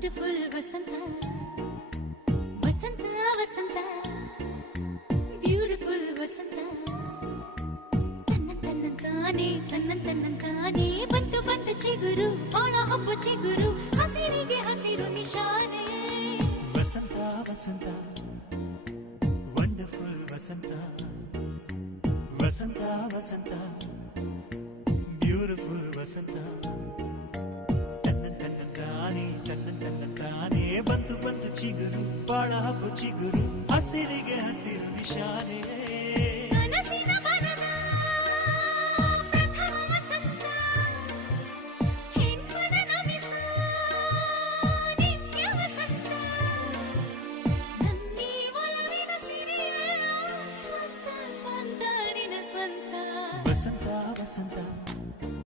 wonderful ವಸಂತ ವಸಂತ ವಸಂತ beautiful ವಸಂತ ತನ್ನಂತಾನೆ ಬಂತು ಬಂತು ಚಿಗುರು ಒಳ ಹಬ್ಬ ಚಿಗುರು ಹಸಿರಿಗೆ ಹಸಿರು ನಿಶಾನೆ ವಸಂತ ವಸಂತ ವಂಡರ್ಫುಲ್ ವಸಂತ ವಸಂತ ವಸಂತ ಬ್ಯೂಟಿಫುಲ್ ವಸಂತ ತನ್ನಂತಾನೆ ಬಂತು ಬಂತು ಚಿಗುರು ಬಾಳ ಹಬ್ಬ ಚಿಗುರು ಹಸಿರಿಗೆ ಹಸಿರು ನಿಶಾನೆ